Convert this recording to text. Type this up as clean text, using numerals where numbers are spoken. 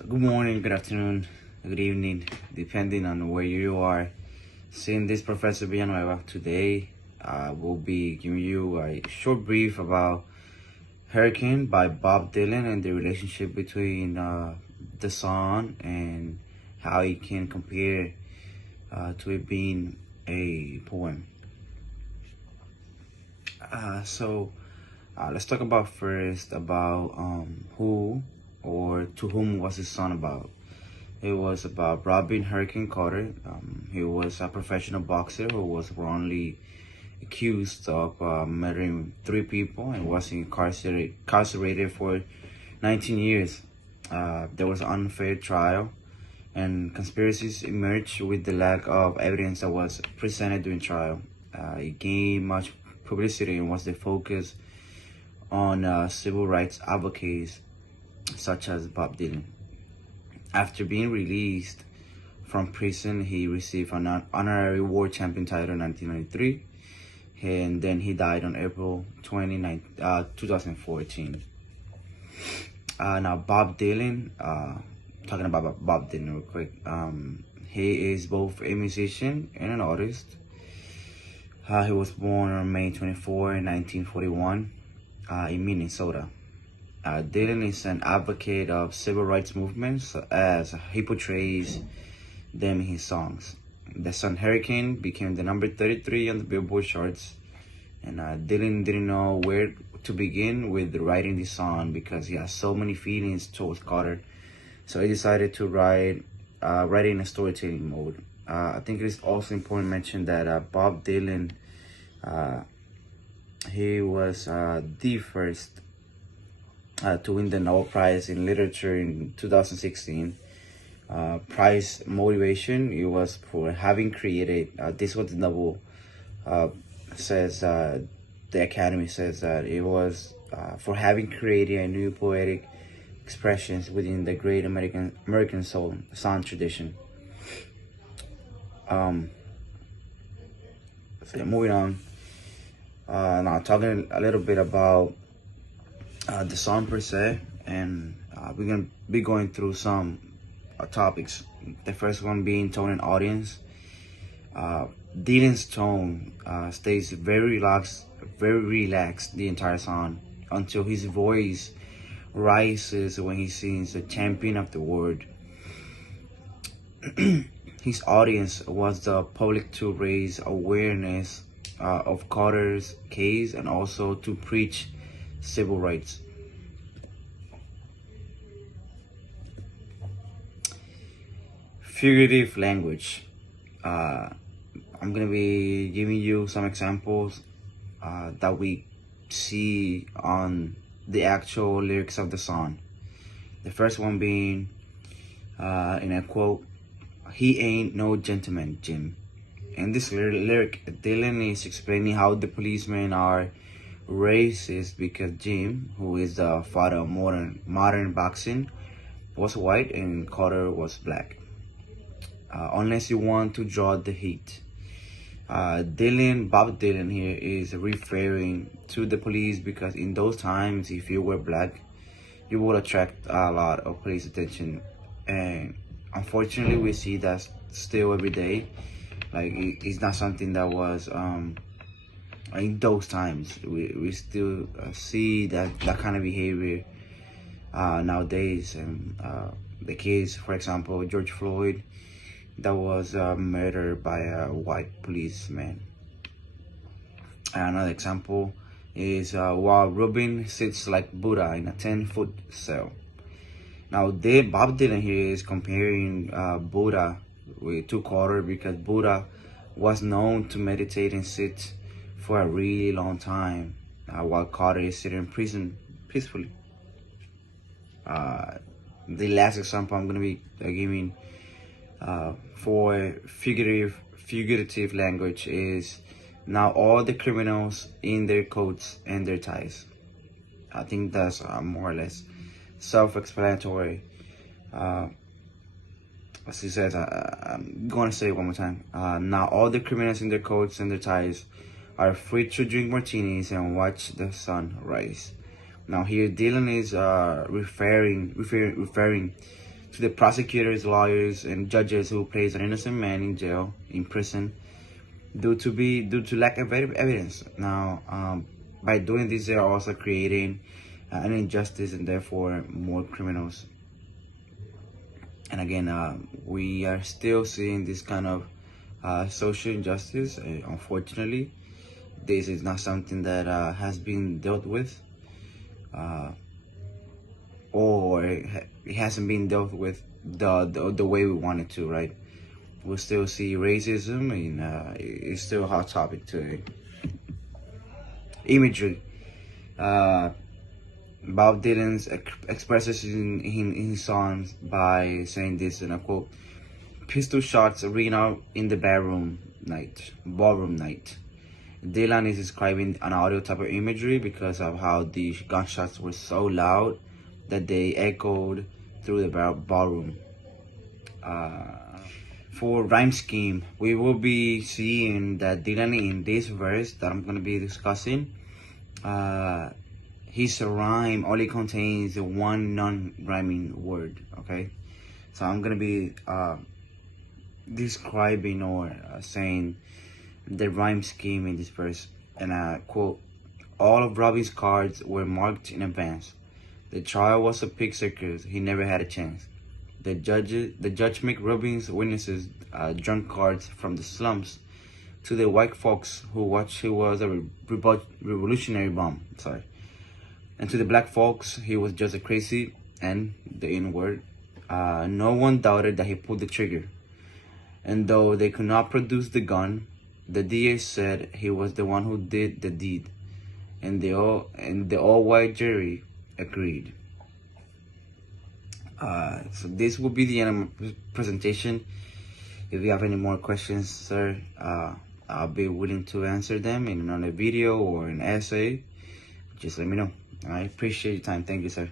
So good morning, good afternoon, good evening, depending on where you are seeing this. Professor Villanueva. Today, we'll be giving you a short brief about Hurricane by Bob Dylan and the relationship between the song and how it can compare to it being a poem. Let's talk about first about who or to whom was this song about. It was about Robin Hurricane Carter. He was a professional boxer who was wrongly accused of murdering 3 people and was incarcerated for 19 years. There was an unfair trial, and conspiracies emerged with the lack of evidence that was presented during trial. It gained much publicity and was the focus on civil rights advocates such as Bob Dylan. After being released from prison, he received an honorary war champion title in 1993, and then he died on April 29, 2014. Now, Bob Dylan, talking about Bob Dylan real quick, he is both a musician and an artist. He was born on May 24, 1941, in Minnesota. Dylan is an advocate of civil rights movements as he portrays them in his songs. The song Hurricane became the number 33 on the Billboard charts, and Dylan didn't know where to begin with writing this song because he has so many feelings towards Carter. So he decided to write it in a storytelling mode. I think it is also important to mention that Bob Dylan, he was the first to win the Nobel Prize in Literature in 2016. Prize motivation, it was for having created, this was the Nobel says, the Academy says that it was for having created a new poetic expressions within the great American song tradition. So moving on, now talking a little bit about the song per se, and we're gonna be going through some topics. The first one being tone and audience. Dylan's tone stays very relaxed the entire song until his voice rises when he sings the champion of the world. His audience was the public to raise awareness of Carter's case and also to preach civil rights. Figurative language. I'm gonna be giving you some examples that we see on the actual lyrics of the song. The first one being, in a quote, "He ain't no gentleman, Jim." In this lyric, Dylan is explaining how the policemen are racist because Jim, who is the father of modern boxing, was white and Carter was black. Unless you want to draw the heat. Bob Dylan here is referring to the police because in those times, if you were black, you would attract a lot of police attention. And unfortunately, we see that still every day. Like, it's not something that was, in those times. We still see that kind of behavior nowadays. And the case, for example, George Floyd, that was murdered by a white policeman. Another example is while Rubin sits like Buddha in a 10-foot cell. Now, Bob Dylan here is comparing Buddha to Carter because Buddha was known to meditate and sit for a really long time while Carter is sitting in prison peacefully. The last example I'm going to be giving for figurative language is now all the criminals in their coats and their ties. I think that's more or less self-explanatory. As he says, I'm going to say it one more time. Now all the criminals in their coats and their ties are free to drink martinis and watch the sun rise. Now here Dylan is referring to the prosecutors, lawyers, and judges who placed an innocent man in jail, in prison, due to lack of evidence. Now, by doing this, they are also creating an injustice and therefore more criminals. And again, we are still seeing this kind of social injustice. Unfortunately, this is not something that has been dealt with, or it hasn't been dealt with the way we want it to, right? We'll still see racism, and it's still a hot topic today. Imagery. Bob Dylan expresses in his songs by saying this, and I quote, "Pistol shots ring out in the ballroom night." Dylan is describing an audio type of imagery because of how the gunshots were so loud that they echoed through the ballroom. For rhyme scheme, we will be seeing that Dylan in this verse that I'm going to be discussing, his rhyme only contains one non-rhyming word, okay? So I'm going to be describing or saying the rhyme scheme in this verse, and I quote, "All of Robbie's cards were marked in advance. The trial was a pig circus, he never had a chance. The judge make Robin's witnesses drunk cards from the slums. To the white folks who watched, he was a revolutionary bomb, sorry. And to the black folks, he was just a crazy," and the N-word, "no one doubted that he pulled the trigger. And though they could not produce the gun, the DA said he was the one who did the deed. And the all-white jury agreed." So this will be the end of my presentation. If you have any more questions, sir, I'll be willing to answer them in another video or an essay. Just let me know. I appreciate your time. Thank you, sir.